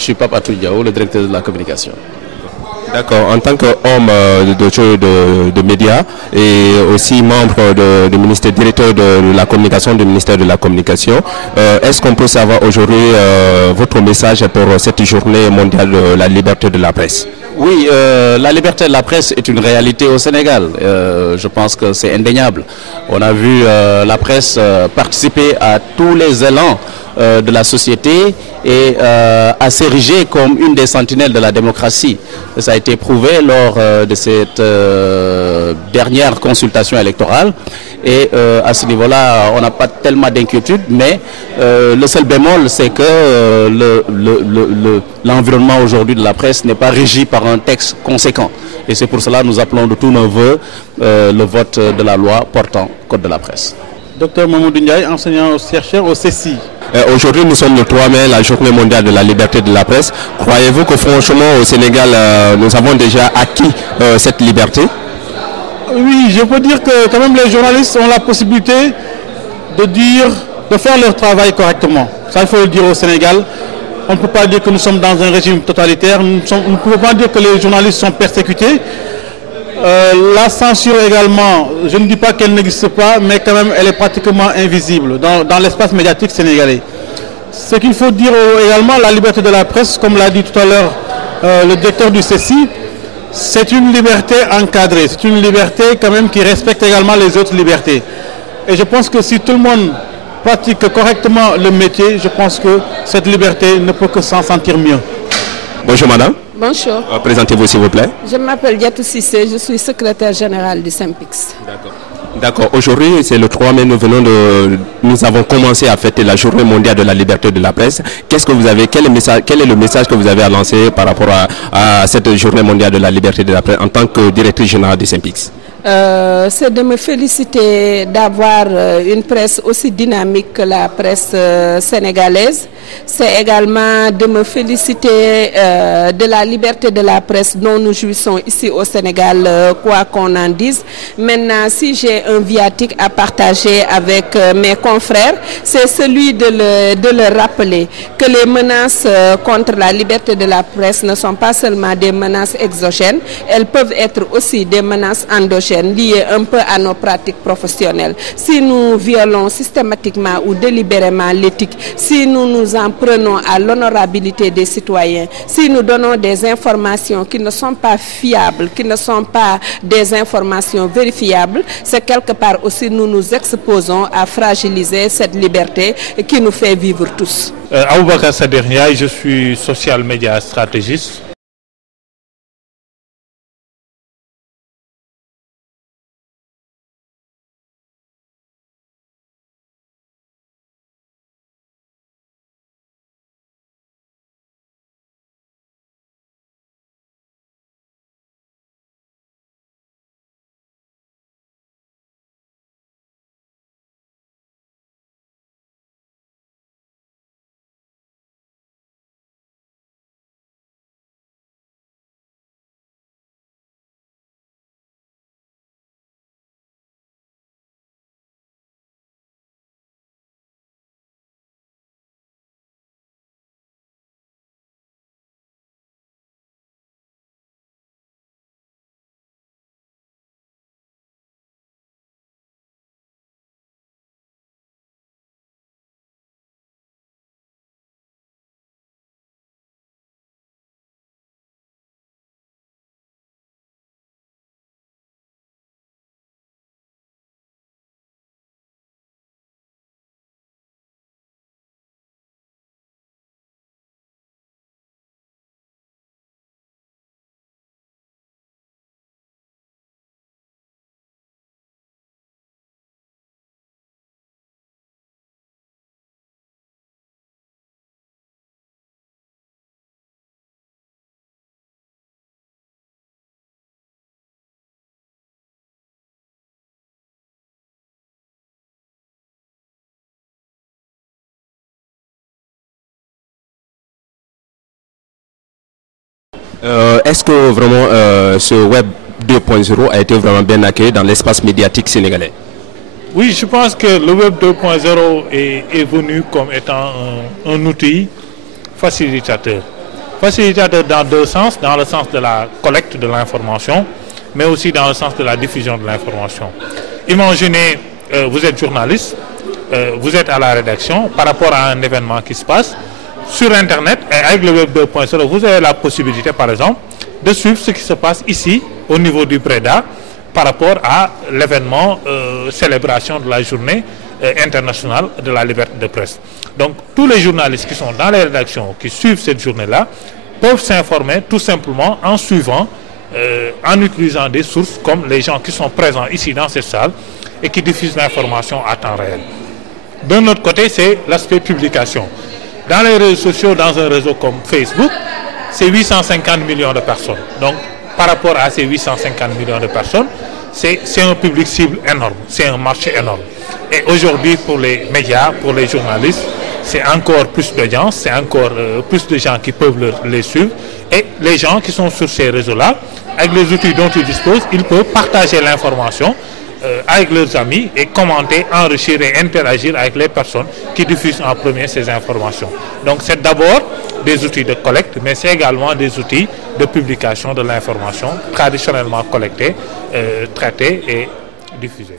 Je suis Pape Atou Diao, le directeur de la communication. D'accord, en tant qu'homme de médias et aussi membre du ministère, directeur de la communication du ministère de la Communication, est-ce qu'on peut savoir aujourd'hui votre message pour cette journée mondiale de la liberté de la presse? Oui, la liberté de la presse est une réalité au Sénégal. Je pense que c'est indéniable. On a vu la presse participer à tous les élans de la société et à s'ériger comme une des sentinelles de la démocratie. Ça a été prouvé lors de cette dernière consultation électorale. Et à ce niveau-là, on n'a pas tellement d'inquiétude, mais le seul bémol, c'est que l'environnement aujourd'hui de la presse n'est pas régi par un texte conséquent. Et c'est pour cela que nous appelons de tous nos voeux le vote de la loi portant Code de la presse. Docteur Mamoudou Ndiaye, enseignant-chercheur au CECI. Aujourd'hui, nous sommes le 3 mai, la journée mondiale de la liberté de la presse. Croyez-vous que franchement, au Sénégal, nous avons déjà acquis cette liberté? Oui, je peux dire que quand même les journalistes ont la possibilité de faire leur travail correctement. Ça, il faut le dire au Sénégal. On ne peut pas dire que nous sommes dans un régime totalitaire. Nous ne pouvons pas dire que les journalistes sont persécutés. La censure également, je ne dis pas qu'elle n'existe pas, mais quand même elle est pratiquement invisible dans l'espace médiatique sénégalais. Ce qu'il faut dire également, la liberté de la presse, comme l'a dit tout à l'heure le directeur du CECI, c'est une liberté encadrée, c'est une liberté quand même qui respecte également les autres libertés. Et je pense que si tout le monde pratique correctement le métier, je pense que cette liberté ne peut que s'en sentir mieux. Bonjour madame. Bonjour. Présentez-vous s'il vous plaît. Je m'appelle Diatou Sissé, je suis secrétaire générale du SYNPICS. D'accord. D'accord. Aujourd'hui, c'est le 3 mai, nous avons commencé à fêter la journée mondiale de la liberté de la presse. Qu'est-ce que vous avez, quel est le message que vous avez à lancer par rapport à cette journée mondiale de la liberté de la presse en tant que directrice générale du SYNPICS? C'est de me féliciter d'avoir une presse aussi dynamique que la presse sénégalaise. C'est également de me féliciter de la liberté de la presse dont nous jouissons ici au Sénégal, quoi qu'on en dise. Maintenant, si j'ai un viatique à partager avec mes confrères, c'est celui de leur rappeler que les menaces contre la liberté de la presse ne sont pas seulement des menaces exogènes, elles peuvent être aussi des menaces endogènes liées un peu à nos pratiques professionnelles. Si nous violons systématiquement ou délibérément l'éthique, si nous nous en prenons à l'honorabilité des citoyens, si nous donnons des informations qui ne sont pas fiables, qui ne sont pas des informations vérifiables, c'est quelque part aussi nous nous exposons à fragiliser cette liberté qui nous fait vivre tous. Aboubakar Sader Ndiaye, je suis social média stratégiste. Est-ce que vraiment ce Web 2.0 a été vraiment bien accueilli dans l'espace médiatique sénégalais? Oui, je pense que le Web 2.0 est venu comme étant un outil facilitateur. Facilitateur dans deux sens, dans le sens de la collecte de l'information, mais aussi dans le sens de la diffusion de l'information. Imaginez, vous êtes journaliste, vous êtes à la rédaction par rapport à un événement qui se passe sur Internet, et avec le Web 2.0, vous avez la possibilité, par exemple, de suivre ce qui se passe ici, au niveau du Breda, par rapport à l'événement célébration de la journée internationale de la liberté de presse. Donc, tous les journalistes qui sont dans les rédactions, qui suivent cette journée-là, peuvent s'informer tout simplement en suivant, en utilisant des sources comme les gens qui sont présents ici dans cette salle et qui diffusent l'information à temps réel. D'un autre côté, c'est l'aspect publication. Dans les réseaux sociaux, dans un réseau comme Facebook, c'est 850 millions de personnes. Donc, par rapport à ces 850 millions de personnes, c'est un public cible énorme, c'est un marché énorme. Et aujourd'hui, pour les médias, pour les journalistes, c'est encore plus d'audience, c'est encore plus de gens qui peuvent les suivre. Et les gens qui sont sur ces réseaux-là, avec les outils dont ils disposent, ils peuvent partager l'information avec leurs amis et commenter, enrichir et interagir avec les personnes qui diffusent en premier ces informations. Donc c'est d'abord des outils de collecte, mais c'est également des outils de publication de l'information traditionnellement collectée, traitée et diffusée.